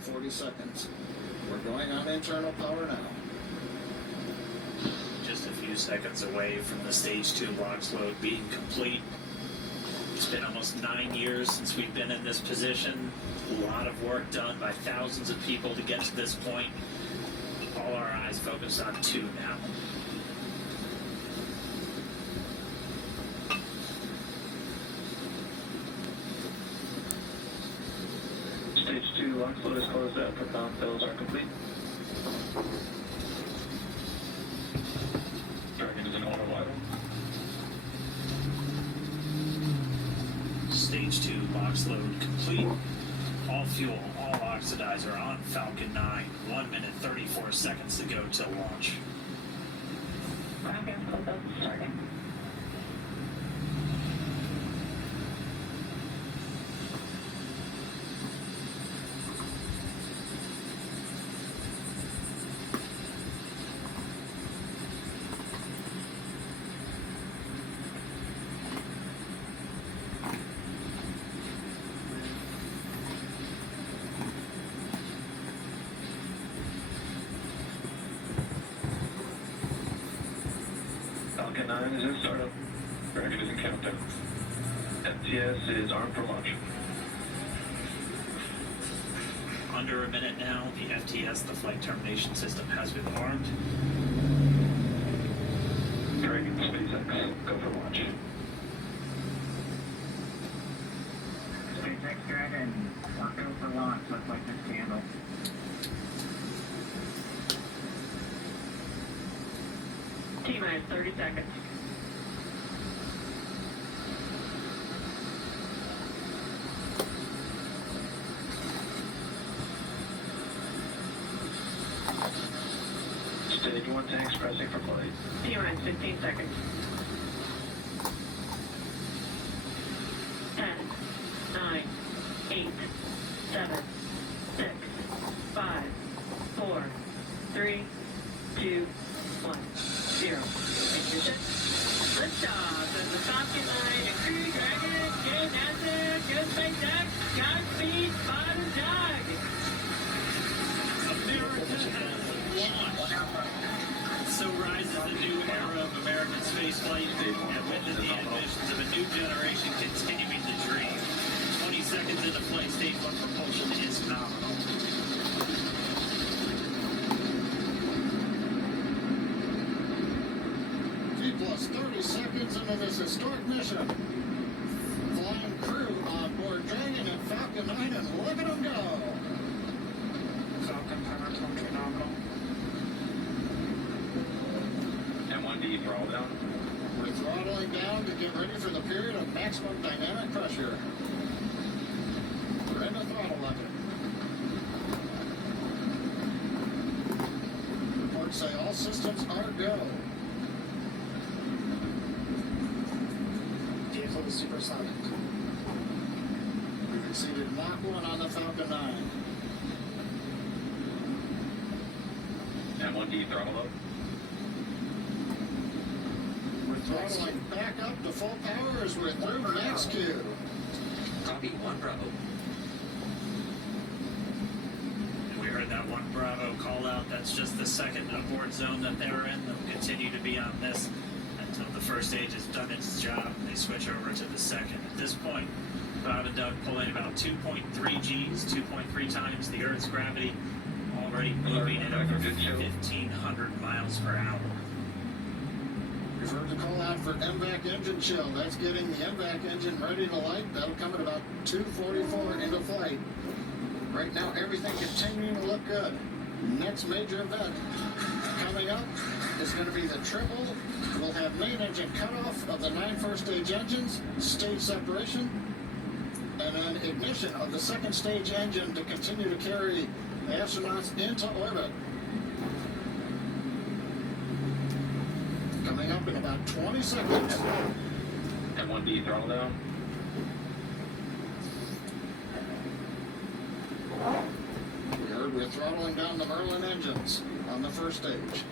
and 40 seconds. We're going on internal power now. Just a few seconds away from the stage 2 launch load being complete. It's been almost 9 years since we've been in this position. A lot of work done by thousands of people to get to this point. All our eyes focus on 2 now. Stage 2 launch load is closed out. Propellant fills are complete. Dragon is in auto idle. Stage 2 box load complete. All fuel, all oxidizer on Falcon 9. 1 minute 34 seconds to go till launch. Rocket close out starting. Falcon 9 is in startup. Dragon is in countdown. FTS is armed for launch. Under a minute now, the FTS, the flight termination system, has been armed. Dragon, SpaceX, go for launch. SpaceX Dragon, we're go for launch. Looks like this candle. T-minus 30 seconds. Stage 1 tanks pressing for flight. T-minus 15 seconds. 10, 9, 8, 7, 6, 5, 4, 3, 2, 1, 0. Ignition. Liftoff of the Falcon 9 and Crew Dragon. Go NASA. Go SpaceX. Godspeed, Spot and Doug. America has launched. So rises a new era of American spaceflight, and with it the ambitions of a new generation continuing the dream. 20 seconds into flight, stage 1 propulsion is nominal. T plus 30 seconds into this historic mission. Flying crew on board Dragon and Falcon 9 and look at them go. Falcon power to nominal. M1D throttle down. We're throttling down to get ready for the period of maximum dynamic pressure. We're in the throttle lever. Reports say all systems are go. Vehicle is supersonic. We've exceeded Mach 1 on the Falcon 9. M1D throttle up. We're throttling back up to full power as we're through max Q. Copy 1 Bravo. And we heard that 1 Bravo call out. That's just the second abort zone that they were in. They'll continue to be on this until the first stage has done its job. They switch over to the second. At this point, Bob and Doug pulling about 2.3 Gs, 2.3 times the Earth's gravity, already moving at over 1,500 miles per hour. We've heard the call out for MVAC engine chill. That's getting the MVAC engine ready to light. That'll come at about 2:44 into flight. Right now, everything continuing to look good. Next major event coming up is going to be the triple. We'll have main engine cutoff of the 9 first stage engines, stage separation, and then ignition of the second stage engine to continue to carry the astronauts into orbit. Coming up in about 20 seconds. M1D throttle down. We heard we're throttling down the Merlin engines on the first stage.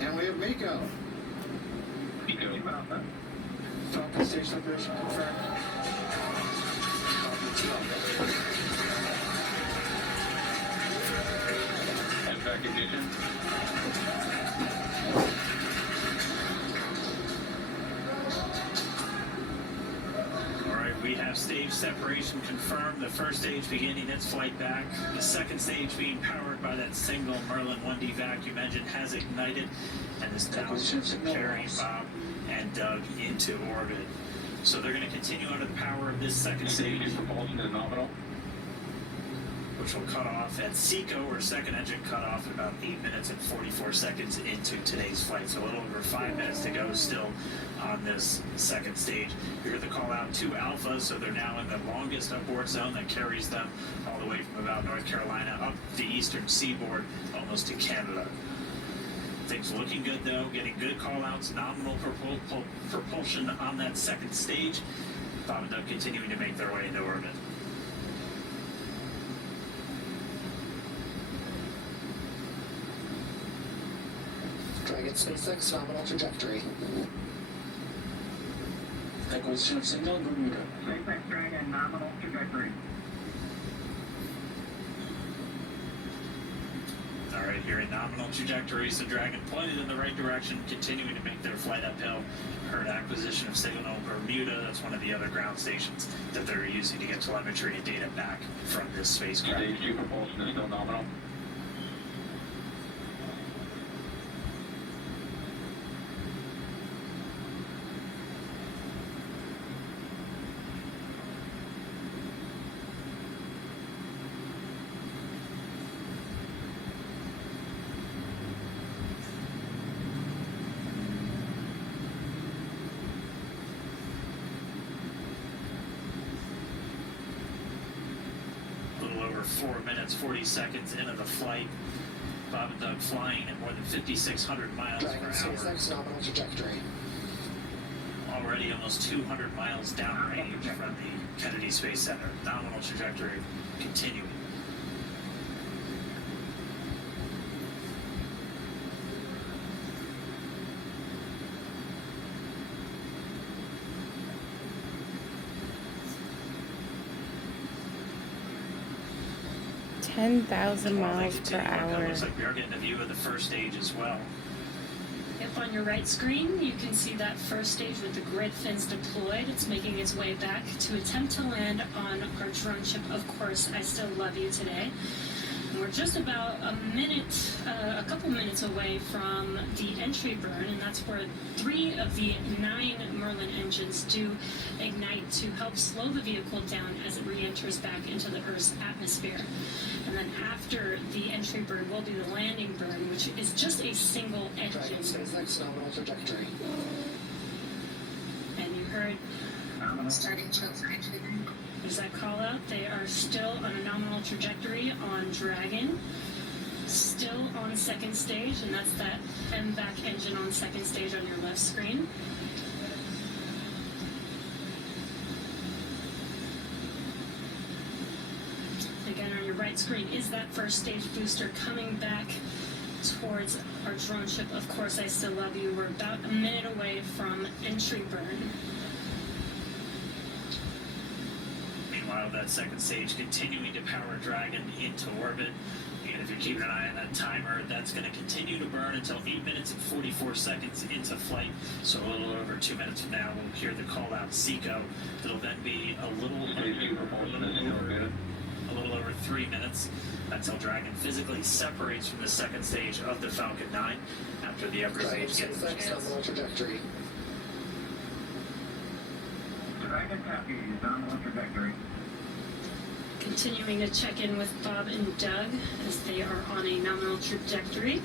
And we have Miko. Miko. stage separation confirmed. Copy 2 Alpha. MVAC ignition. All right, we have stage separation confirmed. The first stage beginning its flight back. The second stage being powered by that single Merlin 1D vacuum engine has ignited and is now carrying Bob and Doug into orbit. So they're going to continue under the power of this second stage, Propulsion is nominal. which will cut off at SECO, or second engine cut off, at about 8 minutes and 44 seconds into today's flight. So a little over 5 minutes to go still on this second stage. You heard the call out to Alpha, so they're now in the longest abort zone that carries them all the way from about North Carolina up the eastern seaboard, almost to Canada. Things looking good though, getting good call outs, nominal propulsion on that second stage. Bob and Doug continuing to make their way into orbit. Dragon SpaceX nominal trajectory. Acquisition of signal, Bermuda. SpaceX Dragon nominal trajectory. All right, here in nominal trajectories, the Dragon pointed in the right direction, continuing to make their flight uphill. Heard acquisition of signal Bermuda. That's one of the other ground stations that they're using to get telemetry and data back from this spacecraft. Stage 2 propulsion is still nominal. A little over 4 minutes, 40 seconds into the flight. Bob and Doug flying at more than 5,600 miles Dragon per hour. SpaceX nominal trajectory. Already almost 200 miles downrange from the Kennedy Space Center. Nominal trajectory continuing. Ten thousand While they miles per continue on, it hour. looks like we are getting a view of the first stage as well. Up on your right screen, you can see that first stage with the grid fins deployed. It's making its way back to attempt to land on our drone ship, Of Course I Still Love You, today. And we're just about a couple minutes away from the entry burn, and that's where 3 of the 9 Merlin engines do ignite to help slow the vehicle down as it re-enters back into the Earth's atmosphere. And then after the entry burn will be the landing burn, which is just a single Dragon engine. SpaceX nominal trajectory. And you heard Nominal. starting to there's that call out. They are still on a nominal trajectory on Dragon, still on second stage, and that's that MVAC engine on second stage on your left screen. Again, on your right screen is that first stage booster coming back towards our drone ship, Of Course I Still Love You. We're about a minute away from entry burn. Meanwhile, that second stage continuing to power Dragon into orbit. And if you're keeping an eye on that timer, that's going to continue to burn until 8 minutes and 44 seconds into flight. So a little over 2 minutes from now, we'll hear the call out SECO. It'll then be a little over 3 minutes until Dragon physically separates from the second stage of the Falcon 9 after the upper Dragon stage gets a SpaceX chance. nominal trajectory. Dragon copy nominal trajectory. Continuing to check in with Bob and Doug as they are on a nominal trajectory.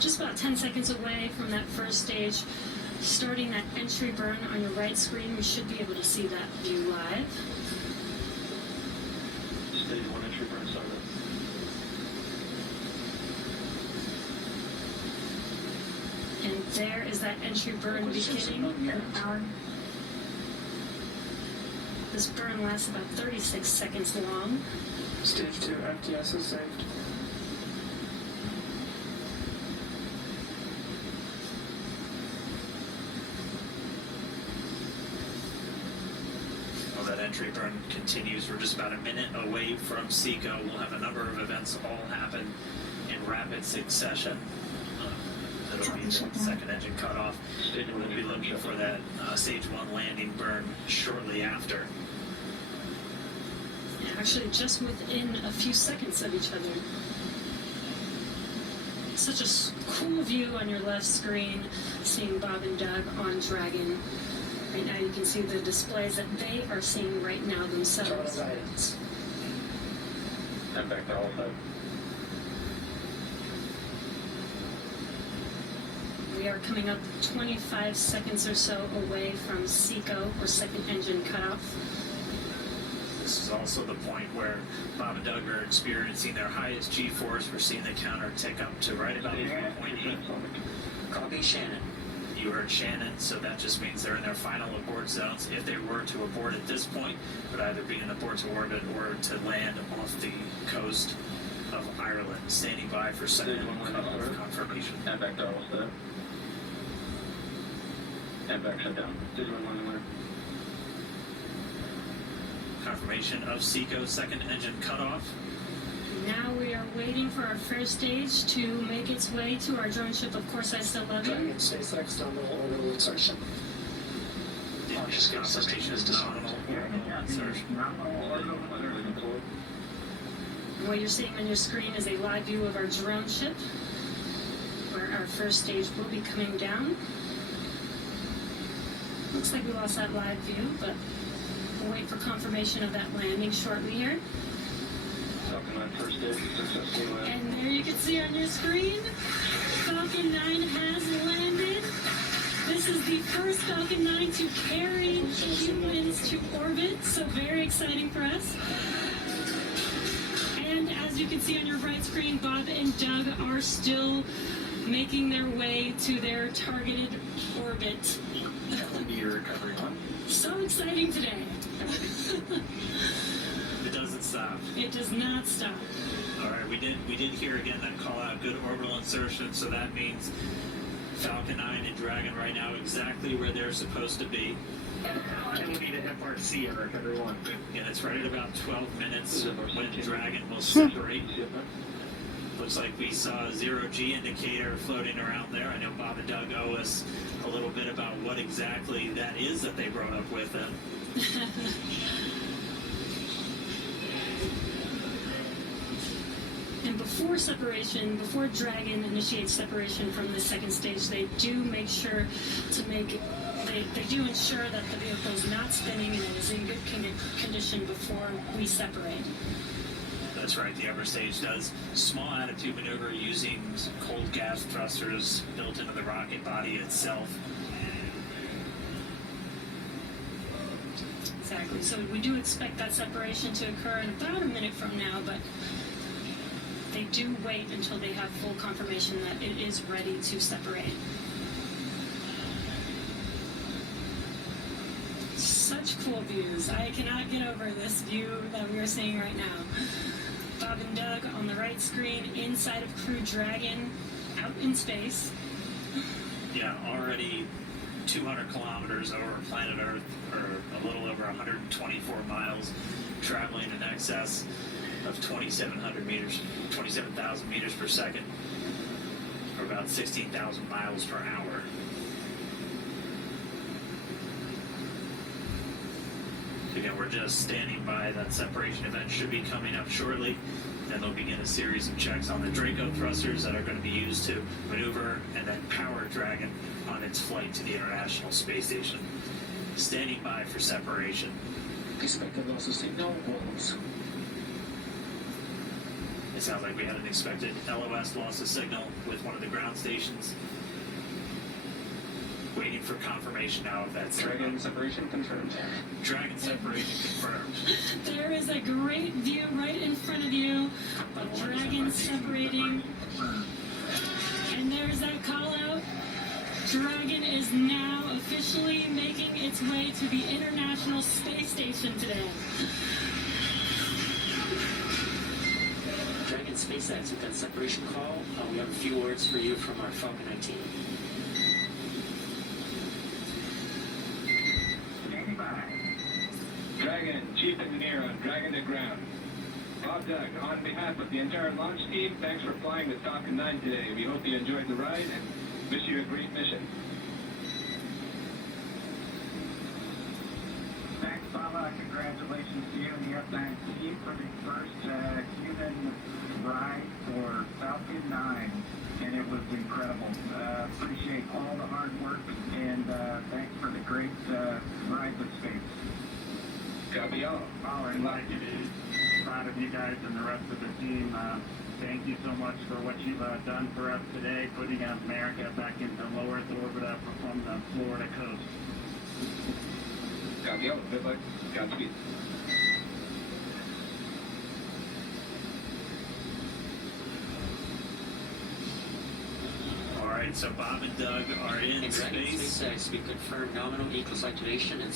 Just about 10 seconds away from that first stage, starting that entry burn on your right screen. We should be able to see that view live. Stage 1 entry burn started. And there is that entry burn beginning. This burn lasts about 36 seconds long. Stage 2 MTS is saved. that entry burn continues. We're just about a minute away from SECO. We'll have a number of events all happen in rapid succession. That'll be the second engine cutoff. We'll be looking for that stage 1 landing burn shortly after. Yeah, actually, just within a few seconds of each other. Such a cool view on your left screen, seeing Bob and Doug on Dragon. Right now you can see the displays that they are seeing right now themselves. And back to Alpha. We are coming up 25 seconds or so away from SECO, or second engine cutoff. This is also the point where Bob and Doug are experiencing their highest G-force. We're seeing the counter tick up to right about 4.8. Copy Shannon. You heard Shannon, so that just means they're in their final abort zones. If they were to abort at this point, it would either be an abort to orbit or to land off the coast of Ireland. Standing by for second cutoff confirmation. And back to Alpha. And back shutdown. Stage 1 landing winner. Confirmation of SECO second engine cutoff. Now we are waiting for our first stage to make its way to our drone ship. Of course, I still love you. SpaceX nominal orbital insertion. Confirmation is nominal insertion. And what you're seeing on your screen is a live view of our drone ship, where our first stage will be coming down. Looks like we lost that live view, but we'll wait for confirmation of that landing shortly here. Falcon 9 first stage successfully landed. And there you can see on your screen, Falcon 9 has landed. This is the first Falcon 9 to carry humans to orbit, so very exciting for us. And as you can see on your right screen, Bob and Doug are still making their way to their targeted orbit. That would be your recovery one. So exciting today. It doesn't stop. It does not stop. All right, we did hear again that call out good orbital insertion, so that means Falcon 9 and Dragon right now exactly where they're supposed to be. And we need a FRC, Eric, everyone. And it's right at about 12 minutes when Dragon will separate. Looks like we saw a 0G indicator floating around there. I know Bob and Doug owe us a little bit about what exactly that is that they brought up with them. And before separation, before Dragon initiates separation from the second stage, they do make sure to they do ensure that the vehicle is not spinning and it is in good condition before we separate. That's right, the upper stage does small attitude maneuver using cold gas thrusters built into the rocket body itself. Exactly. So we do expect that separation to occur in about a minute from now, but they do wait until they have full confirmation that it is ready to separate. Such cool views. I cannot get over this view that we are seeing right now. Bob and Doug on the right screen, inside of Crew Dragon, out in space. Yeah, already 200 kilometers over planet Earth, or a little over 124 miles, traveling in excess of 2,700 meters, 27,000 meters per second, or about 16,000 miles per hour. Again, we're just standing by. That separation event should be coming up shortly. Then they'll begin a series of checks on the Draco thrusters that are going to be used to maneuver and then power Dragon on its flight to the International Space Station. Standing by for separation. Expected loss of signal, walls. It sounds like we had an expected LOS loss of signal with one of the ground stations. Waiting for confirmation now of that Dragon separation confirmed. Dragon separation confirmed. There is a great view right in front of you of Dragon separating. And there's that call out. Dragon is now officially making its way to the International Space Station today. Dragon SpaceX with that separation call. We have a few words for you from our Falcon 9 team. Dragon Dragon to ground. Bob, Doug, on behalf of the entire launch team, thanks for flying the Falcon 9 today. We hope you enjoyed the ride and wish you a great mission. Thanks, Baba. Congratulations to you and the F9 team for the first human ride for Falcon 9. And it was incredible. Appreciate all the hard work and thanks for the great ride with space. Copy all. All right, like it is. Proud of you guys and the rest of the team. Thank you so much for what you've done for us today, putting America back into low Earth orbit from the Florida coast. Copy all. Good luck. Godspeed. All right, so Bob and Doug are in And Dragon space. SpaceX, we confirm nominal equal activation and